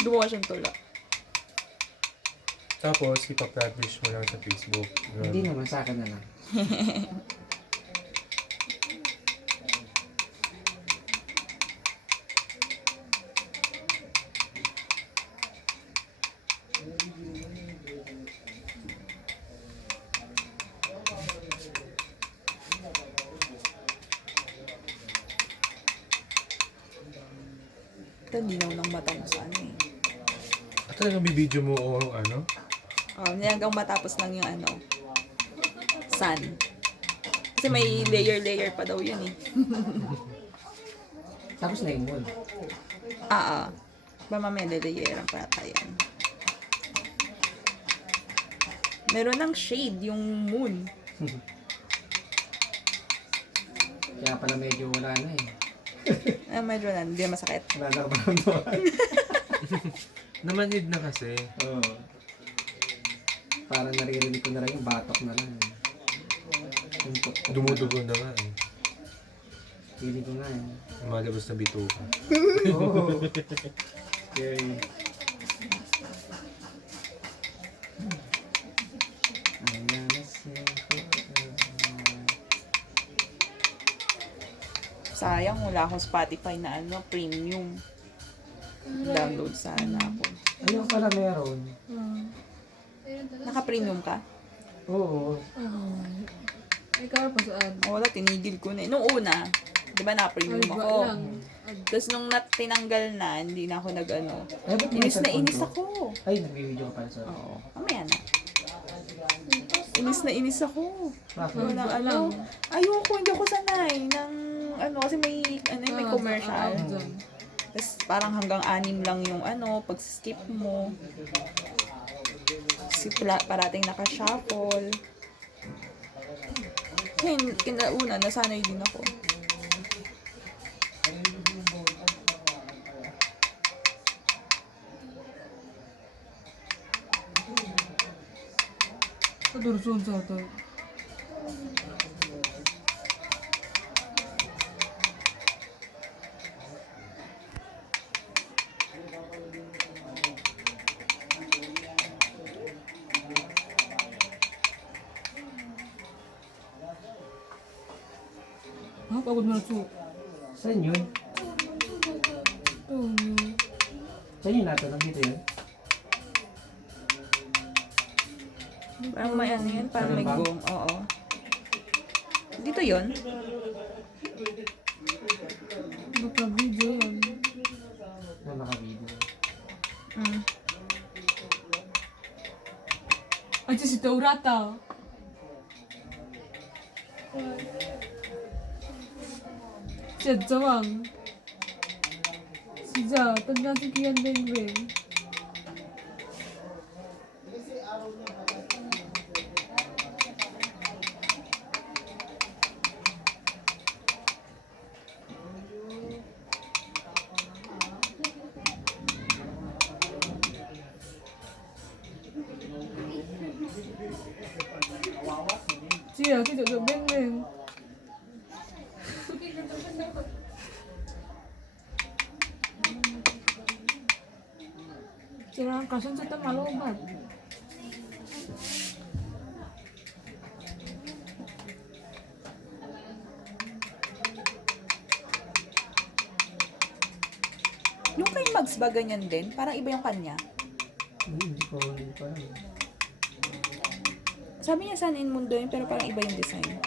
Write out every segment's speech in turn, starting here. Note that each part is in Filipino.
Gumawa siyang tula. Tapos, ipa-publish mo lang sa Facebook. Hindi naman, sa akin na lang. Ito, linaw ng mata mo sa ano eh. At talagang bibidyo mo o ano? Hanggang matapos lang yung ano, sun. Kasi may layer-layer pa daw yun eh. Tapos na yung moon. Ba mamaya layer pa ata yan. Meron ng shade yung moon. Kaya pala medyo wala na eh. Medyo na, hindi na masakit. Wala na kabaramdaman. Namanid na kasi. Oo. Parang naririnig ko na lang yung batok na lang. Yung tok-tok Dumudugo na nga eh. Feeling ko nga eh. Lumalabas na bituka. Oo. Okay. Sayang, wala akong Spotify na ano, premium. Download sana ako. Ayun pala meron. Naka-premium ka? Oo. Ikaw pa saan? Wala, tinigil ko na eh. Nung una, di ba na-premium Ay, ba ako? lang. Tapos nung tinanggal na, hindi na ako nag-ano. Eh, ba't may Inis na cellphone inis ko? ako. Ay, nag-video ka pala sa... Oo, mamaya na. Inis na inis ako. Bakit? Wala, Ba ano, lang. ayoko, hindi ako sanay ng, ano, kasi may, ano, may commercial. Dyan. Tapos parang hanggang 6 lang yung ano, pag-skip mo. Si parating naka-shuffle. Ngayon, kinauna, nasanay din ako. Kadursun sa ito. Pagod mo na ito. Saan yun? Saan yun natin? Nandito yun? Parang may ano yan, parang may gong. Oo. Dito yon. Baka video yan. Na naka-video. Ay, si Taurata. Siya, Jawang. Si Ja, tanda si Kian Bengbeng. Siya, si Jojo Bengbeng. Sira ang kasan sa tamalobat. Yung kay Mags ba ganyan din? Parang iba yung kanya. Hindi ko alam. Sabi niya Sun in Mundo yun, pero parang iba yung design.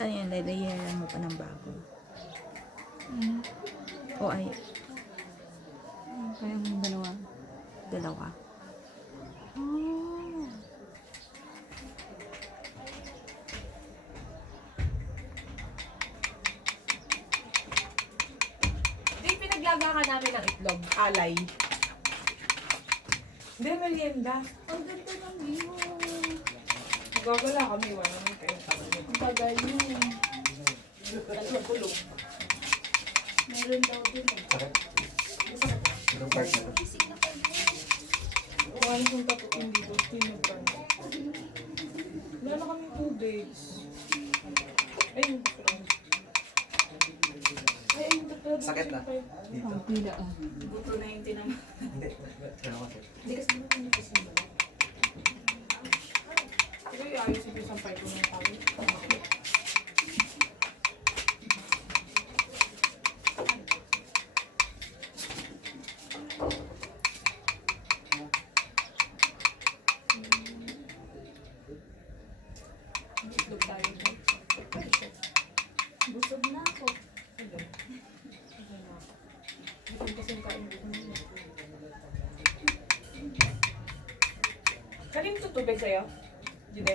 Ano yan, layer mo pa ng bago. O ay, Kaya yung dalawa. dalawa. Oh. Di, pinaglaga ka namin ng itlog. Alay. Hindi, merienda. Ang ganda ng view. Magagala kami. Wala naman kayo. Ang tagal yun. Tatlong kulong. Meron daw din eh. Anong part na to? Kumain kong taputin dito. Tinagpan. Wala na kami tubig. Ayun. Ay, ayun. Tatlo. Sakit na. Dito. Ang pila ah. Buto na yung tinang. Hindi. Ano kasi? Hindi kasi naman yung kasi mo. Pero ayos yung isang part ko ng tawag. Itlog tayo dyan. Busog na ako. Hindi kasi nakain dito. Kanin to tubig sa'yo? Jude?